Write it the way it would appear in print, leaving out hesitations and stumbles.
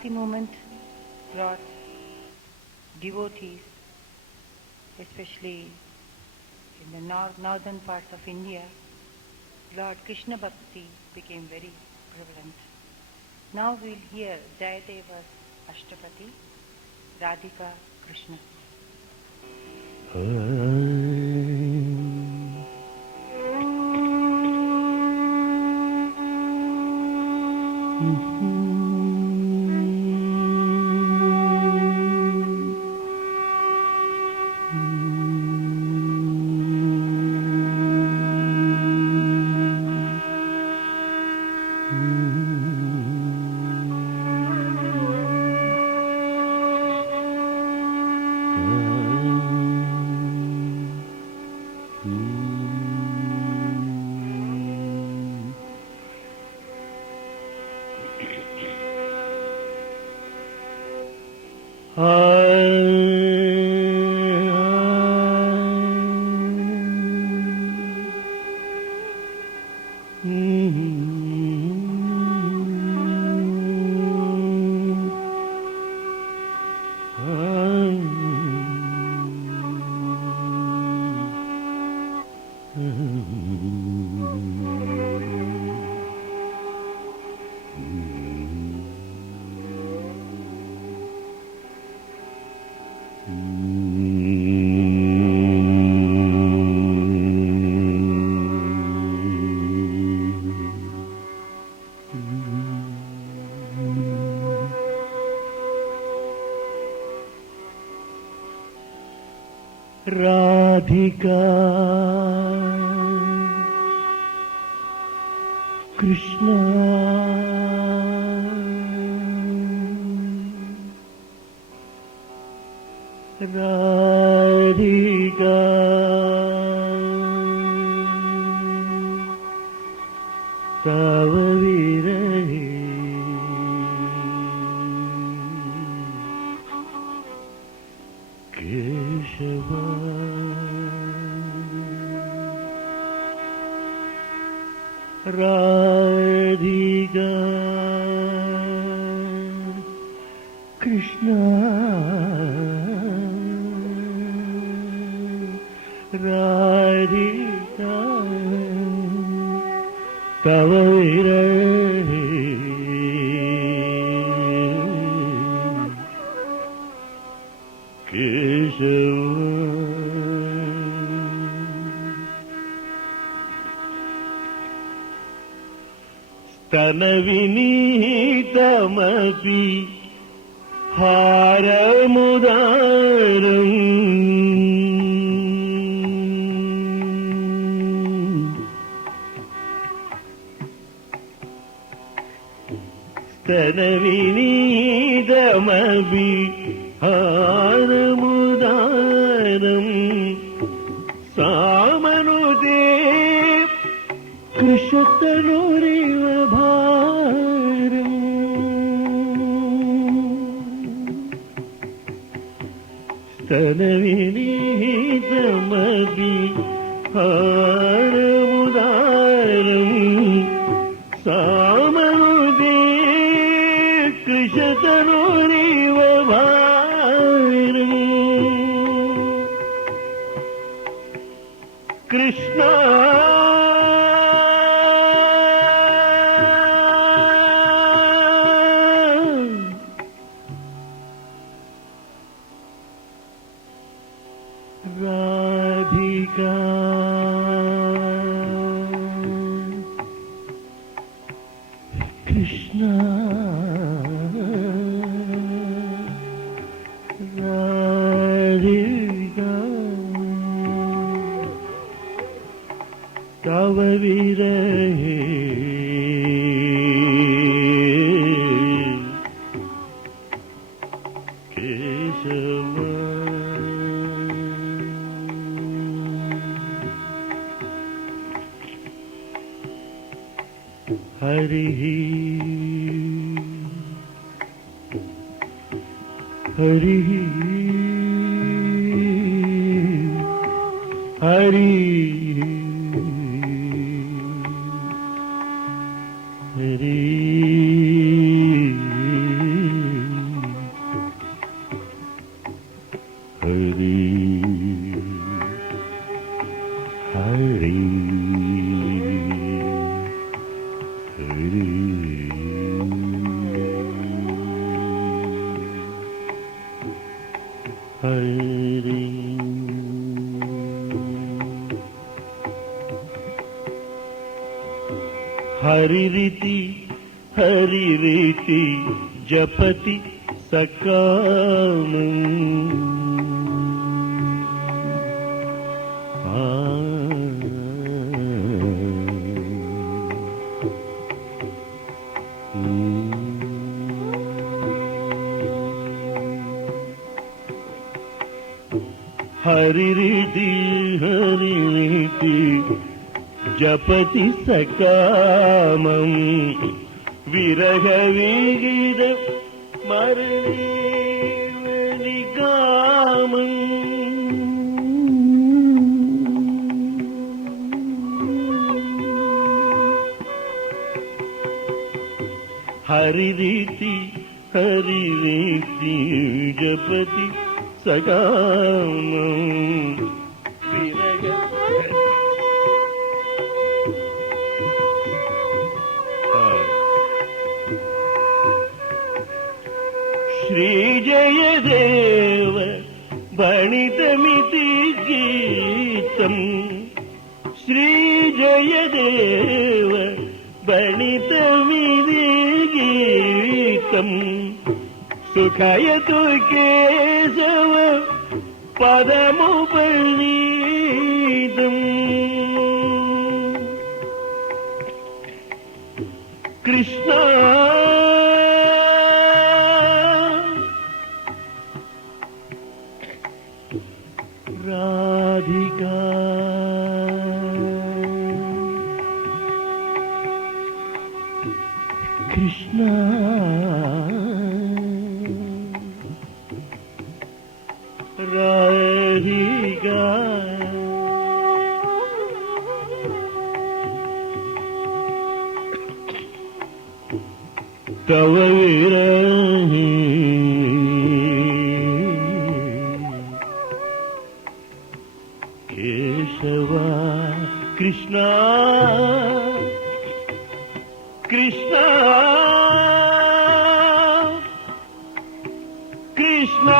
Bhakti movement brought devotees, especially in the northern parts of India. Lord Krishna Bhakti became very prevalent. Now we'll hear Jayadeva's Ashtapadi, Radhika Krishna. Radhika Krishna Radhika Tava Virahe Keshava Radhika Krishna Radhika Tava Virahe Keshava Stanavinitamaphi Haramudaram Stanavinitamaphi Haramudaram Samanude Krishnanuriva bharam Stanavinitamaphi haramudaram Samanude Krishnanuriva bharam Krishna Radhika Krishna Radhika Tava Virahe Keshava Harihi Harihi Harihi Harihi Hari Hari Hari Hari హరిరితి హరిరితి జపతి సకామం హరిరితి హరిరితి జపతి సకామం విరహ విగిద మరణి కామం హరిరీతి హరిరీతి జపతి సకామం విరగ శ్రీ జయదేవ భణితమితి గీతం శ్రీ జయదేవ భణితమితి గీతం సుఖయతు కేశవ పదము పరీతం కృష్ణ రాధికా కృష్ణ రాధికా తవ విరహి కేశవ కృష్ణ కృష్ణ కృష్ణ